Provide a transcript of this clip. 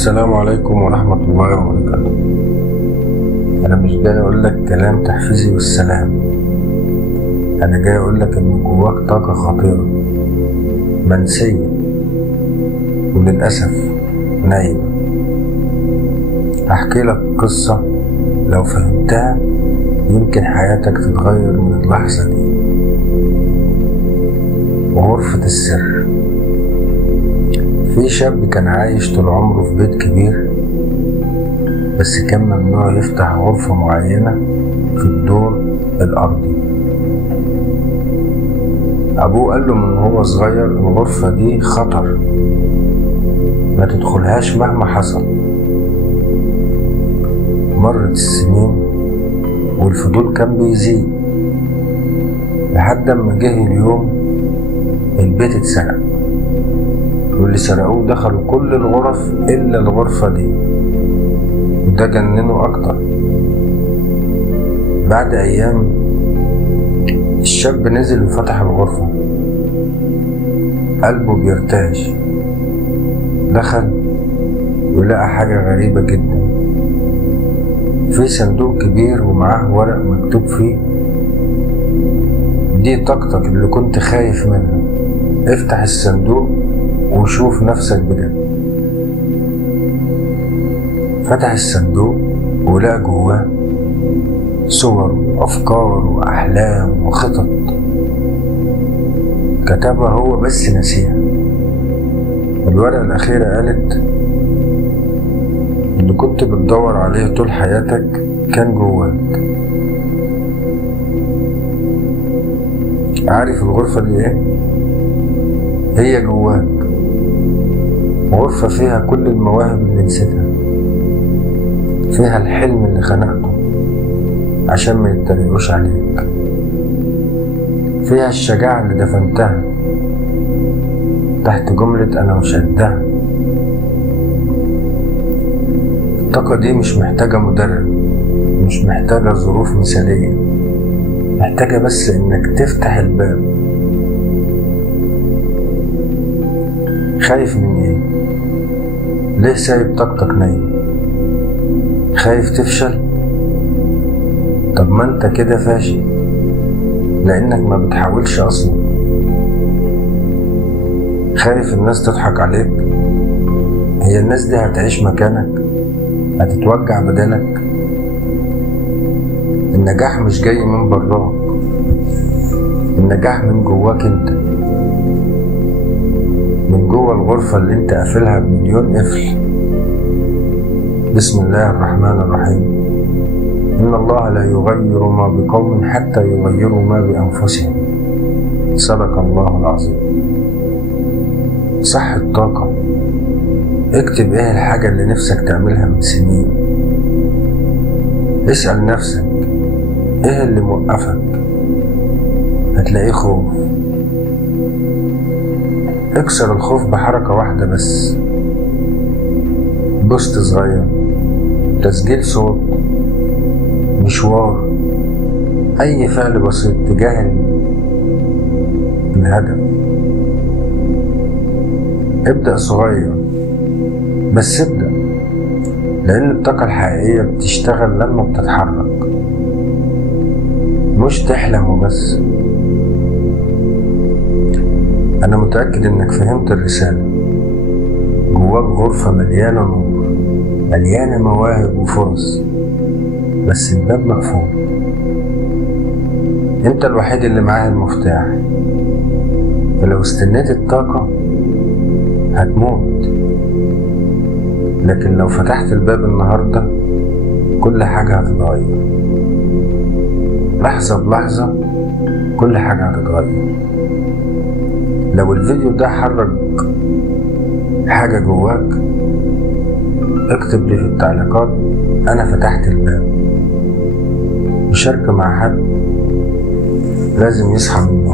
السلام عليكم ورحمة الله وبركاته. أنا مش جاي أقول لك كلام تحفيزي والسلام، أنا جاي أقول لك إن جواك طاقة خطيرة منسية وللأسف نايمة. هحكي لك قصة لو فهمتها يمكن حياتك تتغير من اللحظة دي. غرفة السر. في شاب كان عايش طول عمره في بيت كبير، بس كان ممنوع يفتح غرفة معينة في الدور الأرضي. أبوه قال له من هو صغير الغرفة دي خطر، ما تدخلهاش مهما حصل. مرت السنين والفضول كان بيزيد لحد ما جه اليوم البيت اتسرق، واللي سرقوه دخلوا كل الغرف إلا الغرفة دي، وده جننه أكتر. بعد أيام الشاب نزل وفتح الغرفة، قلبه بيرتعش. دخل ولقى حاجة غريبة جدا. في صندوق كبير ومعاه ورق مكتوب فيه: دي طاقتك اللي كنت خايف منها، افتح الصندوق وشوف نفسك بجد. فتح الصندوق ولقى جواه صور وأفكار وأحلام وخطط كتبها هو بس نسيها. الورقة الأخيرة قالت: اللي كنت بتدور عليه طول حياتك كان جواك. عارف الغرفة دي ايه؟ هي جواك، غرفة فيها كل المواهب اللي نسيتها، فيها الحلم اللي خنقته عشان ما يتريقوش عليك، فيها الشجاعة اللي دفنتها تحت جملة أنا مش قدها. الطاقة دي مش محتاجة مدرب، مش محتاجة ظروف مثالية، محتاجة بس إنك تفتح الباب. خايف من إيه؟ ليه سايب طاقتك نايمة؟ خايف تفشل؟ طب ما انت كده فاشل، لأنك ما بتحاولش أصلا. خايف الناس تضحك عليك؟ هي الناس دي هتعيش مكانك؟ هتتوجع بدالك؟ النجاح مش جاي من براك، النجاح من جواك انت، من جوا الغرفة اللي انت قافلها بمليون قفل. بسم الله الرحمن الرحيم. إن الله لا يغير ما بقوم حتى يغيروا ما بأنفسهم. صدق الله العظيم. صح الطاقة. اكتب ايه الحاجة اللي نفسك تعملها من سنين. اسأل نفسك ايه اللي موقفك، هتلاقيه خوف. اكسر الخوف بحركة واحدة بس: بوست صغير، تسجيل صوت، مشوار، أي فعل بسيط تجاه الهدف. ابدأ صغير بس ابدأ، لأن الطاقة الحقيقية بتشتغل لما بتتحرك، مش تحلم وبس. أنا متأكد إنك فهمت الرسالة. جواك غرفة مليانة نور، مليانة مواهب وفرص، بس الباب مقفول. انت الوحيد اللي معاه المفتاح، فلو استنيت الطاقة هتموت، لكن لو فتحت الباب النهاردة كل حاجة هتتغير. لحظة بلحظة كل حاجة هتتغير. لو الفيديو ده حرك حاجة جواك اكتب لي في التعليقات: أنا فتحت الباب. مشاركة مع حد لازم يصحى من